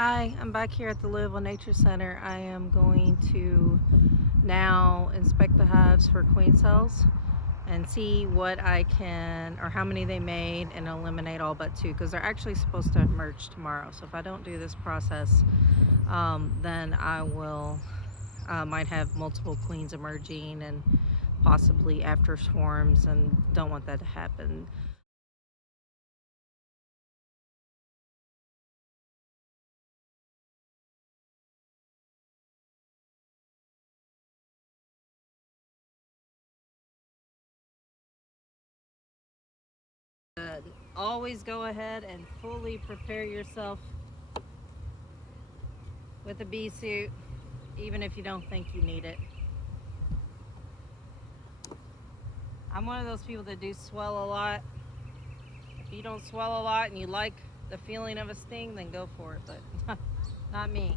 Hi, I'm back here at the Louisville Nature Center. I am going to now inspect the hives for queen cells and see what I can, or how many they made, and eliminate all but two, because they're actually supposed to emerge tomorrow. So if I don't do this process, then I will might have multiple queens emerging and possibly after swarms, and don't want that to happen. Always go ahead and fully prepare yourself with a bee suit, even if you don't think you need it. I'm one of those people that do swell a lot. If you don't swell a lot and you like the feeling of a sting, then go for it, but not me.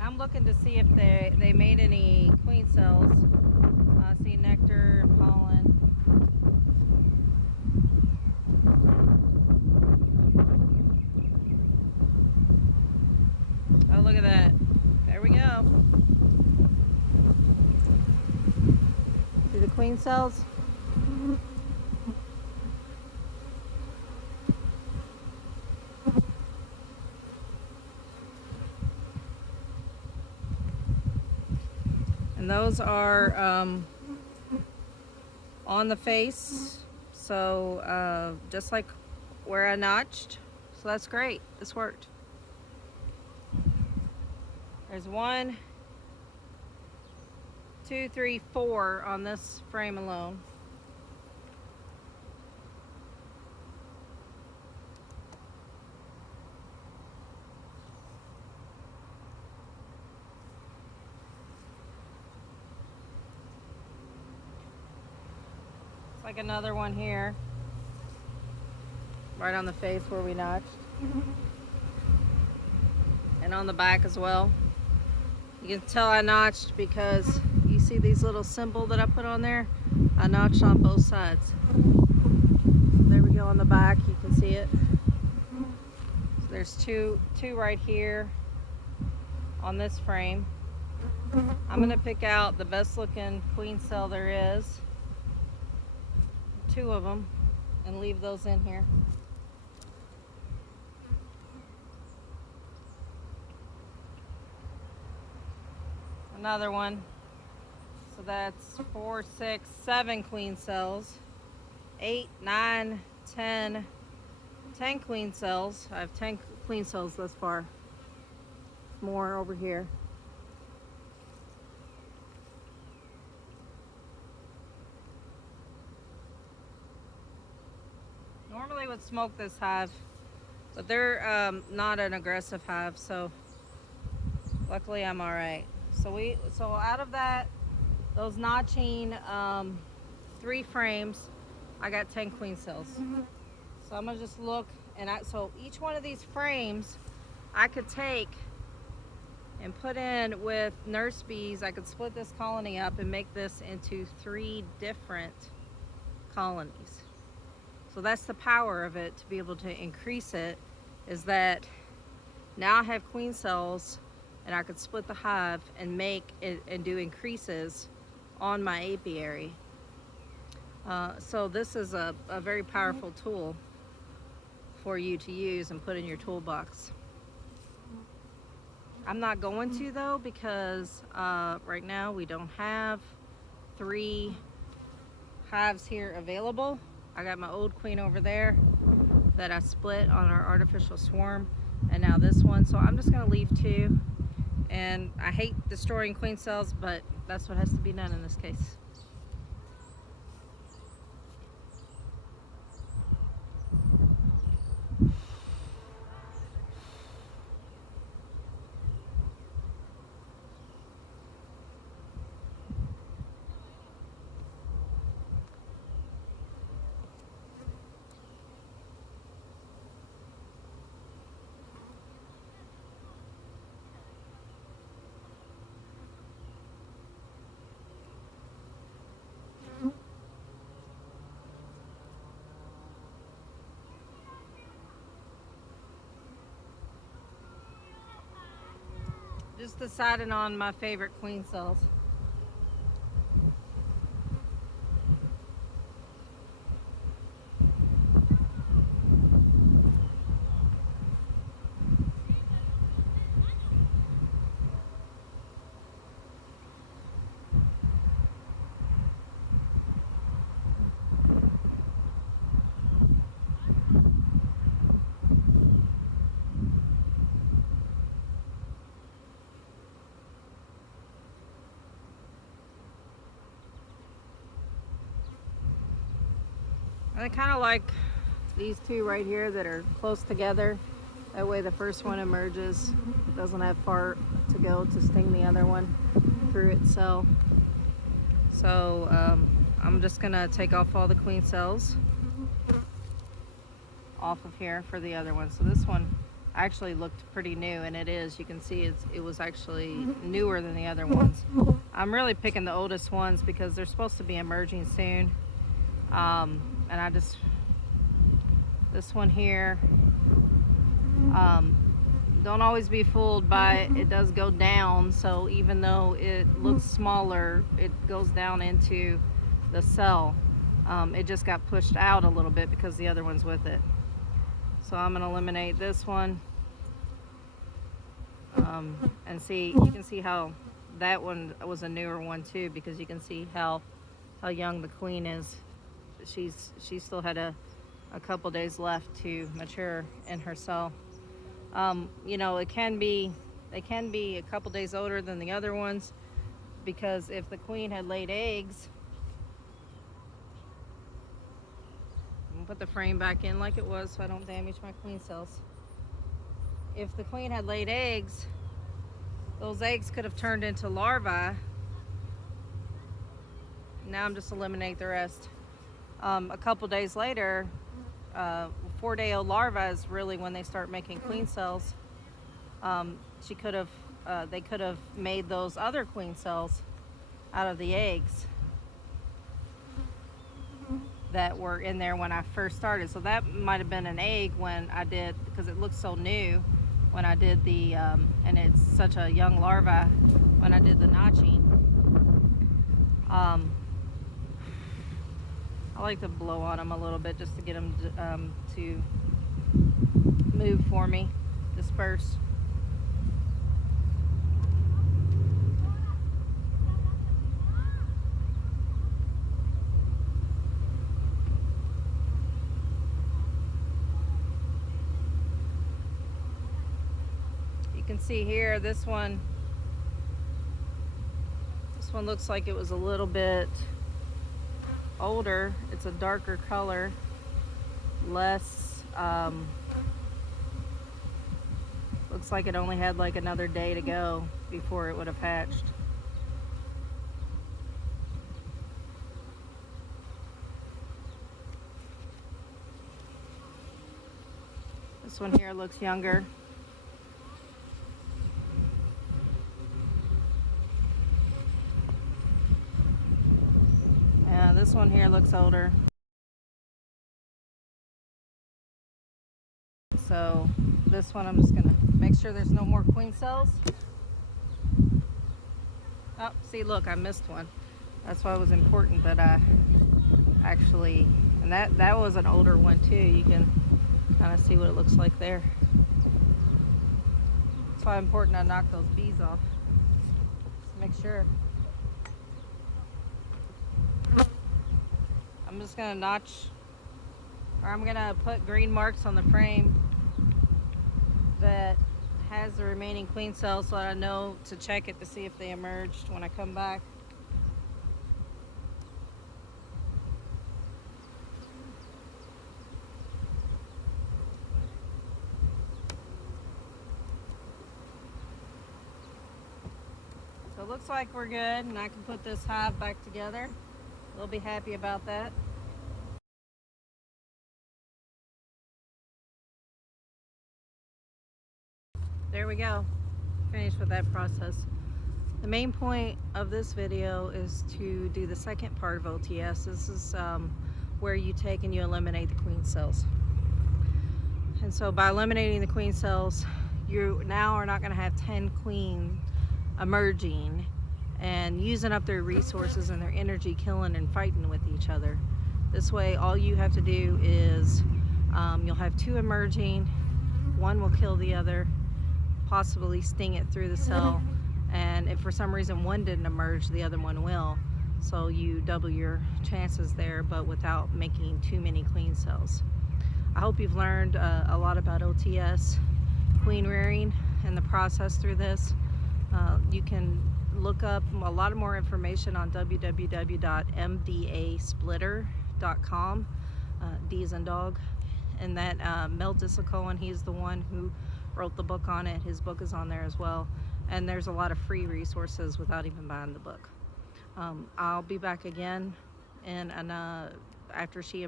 I'm looking to see if they made any queen cells. See nectar and pollen. Oh, look at that. There we go. See the queen cells? And those are on the face, so just like where I notched. So that's great. This worked. There's 1, 2, 3, 4 on this frame alone. It's like another one here, right on the face where we notched, and on the back as well. You can tell I notched because you see these little symbol that I put on there. I notched on both sides. There we go on the back. You can see it. So there's two right here on this frame. I'm gonna pick out the best looking queen cell there is, 2 of them, and leave those in here. Another one. So that's 4, 6, 7 queen cells. 8, 9, 10 queen cells. I have 10 queen cells thus far. More over here. Normally would smoke this hive, but they're not an aggressive hive, so luckily I'm all right. So out of that, those notching 3 frames, I got 10 queen cells. So I'm gonna just look, and so each one of these frames I could take and put in with nurse bees. I could split this colony up and make this into 3 different colonies. So that's the power of it, to be able to increase it, is that now I have queen cells and I could split the hive and make it and do increases on my apiary. So this is a very powerful tool for you to use and put in your toolbox. I'm not going to though, because right now we don't have 3 hives here available. I got my old queen over there that I split on our artificial swarm, and now this one. So I'm just gonna leave 2. And I hate destroying queen cells, but that's what has to be done in this case. Just deciding on my favorite queen cells. I kind of like these two right here that are close together. That way the first one emerges, doesn't have far to go to sting the other one through its cell. So I'm just gonna take off all the queen cells off of here for the other one. So this one actually looked pretty new, and it is. You can see it was actually newer than the other ones. I'm really picking the oldest ones because they're supposed to be emerging soon. And I just, this one here, don't always be fooled by it. It does go down, so even though it looks smaller, it goes down into the cell. It just got pushed out a little bit because the other one's with it. So I'm gonna eliminate this one. And see, you can see how that one was a newer one too, because you can see how young the queen is. She still had a couple days left to mature in her cell. You know, they can be a couple days older than the other ones, because if the queen had laid eggs, I'm gonna put the frame back in like it was so I don't damage my queen cells. If the queen had laid eggs, those eggs could have turned into larvae. Now I'm just eliminate the rest. A couple days later, 4-day-old larvae is really when they start making queen cells. They could have made those other queen cells out of the eggs that were in there when I first started. So that might have been an egg when I did, because it looks so new when I did the, and it's such a young larva when I did the notching. I like to blow on them a little bit just to get them to move for me, disperse. You can see here, this one looks like it was a little bit older. It's a darker color, less, looks like it only had like another day to go before it would have hatched. This one here looks younger. This one here looks older. So this one, I'm just gonna make sure there's no more queen cells. Oh, see, look, I missed one. That's why it was important that I actually, and that was an older one too. You can kind of see what it looks like there. That's why it's important I knock those bees off. Just make sure. I'm just gonna notch, or I'm gonna put green marks on the frame that has the remaining queen cells so I know to check it to see if they emerged when I come back. So it looks like we're good, and I can put this hive back together. They'll be happy about that. There we go. Finished with that process. The main point of this video is to do the second part of OTS. This is where you take and you eliminate the queen cells. And so by eliminating the queen cells, you now are not going to have 10 queen emerging and using up their resources and their energy killing and fighting with each other. This way, all you have to do is you'll have two emerging, one will kill the other, possibly sting it through the cell, and if for some reason one didn't emerge, the other one will. So you double your chances there, but without making too many queen cells. I hope you've learned a lot about OTS queen rearing and the process through this. You can look up a lot of more information on www.mdasplitter.com. D as in dog. And that Mel Disselcohen, he's the one who wrote the book on it. His book is on there as well. And there's a lot of free resources without even buying the book. I'll be back again and after she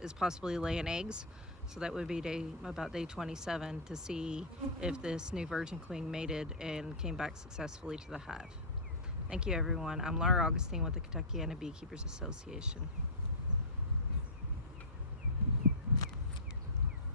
is possibly laying eggs. So that would be about day 27 to see if this new virgin queen mated and came back successfully to the hive. Thank you, everyone. I'm Laura Augustine with the Kentuckiana Beekeepers Association.